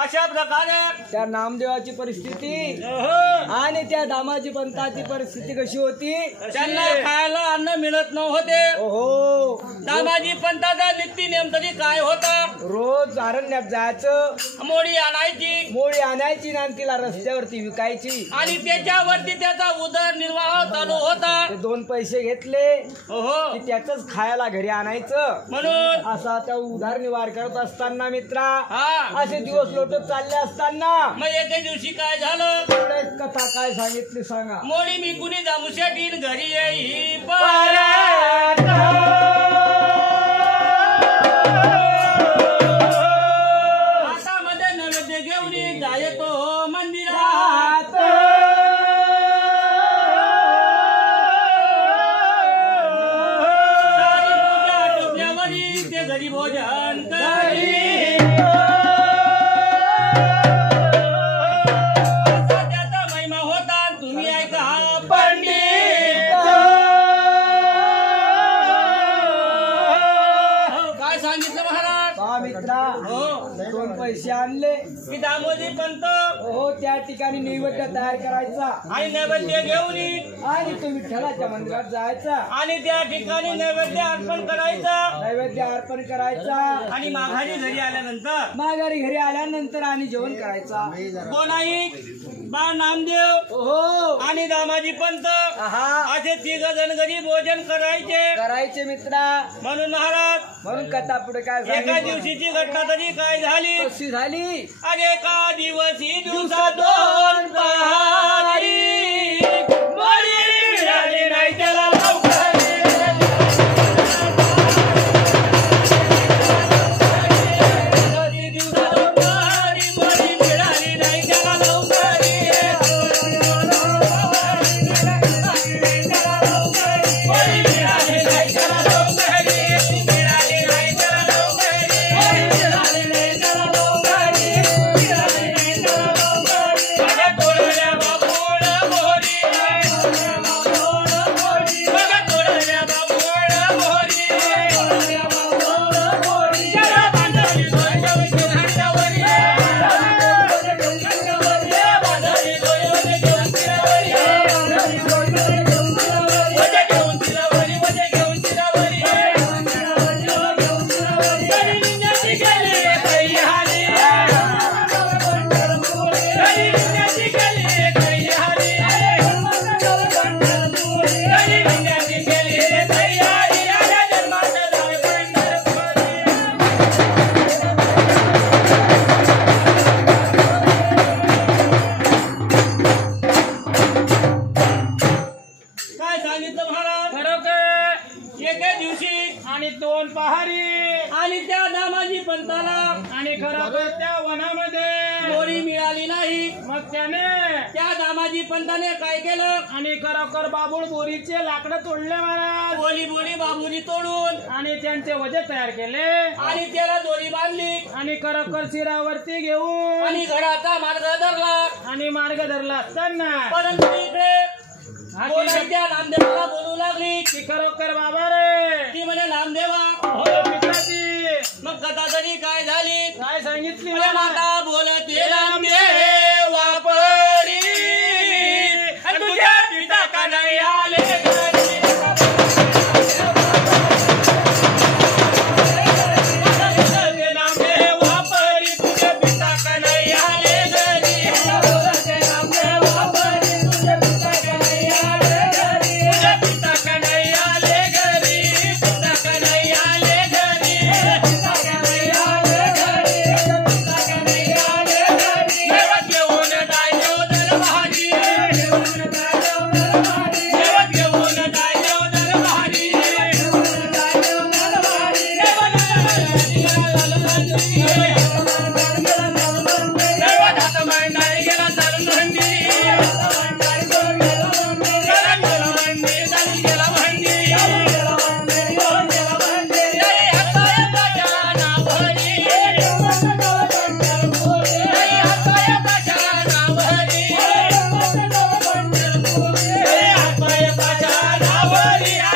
अशा प्रकारे त्या नामदेवाची परिस्थिती आणि त्या दामाजी पंताची परिस्थिती कशी होती? त्यांना खायला अन्न मिळत नव्हते. ओहो, दामाजी पंताचा नित्य नेम तरी काय होता? रोज अरण्यात जायचं, मोडी आणायची मोळी आणायची आणि तिला रस्त्यावरती विकायची आणि त्याच्यावरती त्याचा उदरनिर्वाह चालू होता. ते 2 पैसे घेतले हो की त्याच खायला घरी आणायचं. म्हणून असा त्या उदारनिवार करत असताना मित्रा हा असे दिवस लोटत चालले असताना मग एके दिवशी काय झालं? एवढे कथा काय सांगितली सांगा. मोडी मी कुणी जामुशाटीन घरी येई हातामध्ये नैवेद्य घेऊन जायतो मंदिरात. सारी पूजा टोपल्यावरी ते घरी भोजन करी. असा त्याचा महिमा होता. तुम्ही ऐका पंडित काय सांगितलं महाराज? पहा मित्रा, हो 2 पैसे आणले की दामोजी पंत हो त्या ठिकाणी नैवेद्य तयार करायचा आणि नैवेद्य घेऊन ये. आणि तो विठ्ठलाच्या मंदिरात जायचा, आणि त्या ठिकाणी नैवेद्य अर्पण करायचं नैवेद्य अर्पण करायचा आणि माघारी घरी आल्यानंतर माघारी घरी आल्यानंतर आणि जेवण करायचा. कोणाही बा नामदेव हो आणि दामाजी पंत हा असे 3 जण घरी भोजन करायचे. करायचे मित्रा. म्हणून महाराज म्हणून कथा पुढे काय एका सांगितलं? दिवशीची घटना तरी काय झाली? कशी झाली? अरे एका दिवशी दिवसा 2 पहारी मोडी मिळाली नाही त्याला लवकर. दिवसा 2 पहारी मोडी मिळाली नाही त्याला लवकर. मोडी मिळाली नाही त्याला लवकर. मिळाली नाही त्याला लवकर. मिळाली नाही त्याला लवकर. मिळाली नाही त्याला लवकर. बघा तोडल्या बाबूळ मोहरी. बघा तोडल्या बाबूळ मोहरी. जरा बांधली दोयवती घाटावरी. बांधली दोयवती घेऊन तिलावरी. वजे घेऊन तिलावरी. वजे घेऊन तिलावरी. करी निंद्याची गेली कैहारी. करी निंद्याची गेली कैहारी. करी निंद्याची गेली कैहारी. आल्या जन्माचं जावे पंढरपुरी. काय सांगितलं महाराज? खरोखर एके दिवशी आणि 2 पहारी आणि त्या दामाजी पंताला आणि खरोखर त्या वनामध्ये मोरी मिळाली नाही. मग त्याने त्या दामाजी पंताने काय केलं? आणि खरोखर बाबूळ बोरीचे लाकडं तोडले महाराज. बोली बोली बाबुली तोडून आणि त्यांचे वजे तयार केले आणि त्याला दोरी बांधली आणि खरोखर शिरावरती घेऊन आणि घराचा मार्ग धरला आणि मार्ग धरला असताना परंतु इकडे त्या नामदेवाला बोलू लागली की खरोखर बाबा रे. ती म्हणे नामदेवा हो पिताजी. मग कथा तरी काय झाली? काय सांगितली? माता बोलते नामदेवा परी तुझ्या पिता का नाही आले घरी. नामदेवा परी तुझ्या पिता का नाही आले घरी. नामदेवा परी तुझ्या पिता का नाही आले घरी. तुझ्या पिता का नाही आले घरी. पिता का नाही आले घरी. पिता का नाही आले घरी. पिता का नाही आले घरी. नैवेद्य घेऊन जायचं दरबारी. घेऊन जायचं दरबारी. नैवेद्य घेऊन जायचं दरबारी. घेऊन जायचं दरबारी. नैवेद्यात मंडळी गेला सरनंदी. Yeah.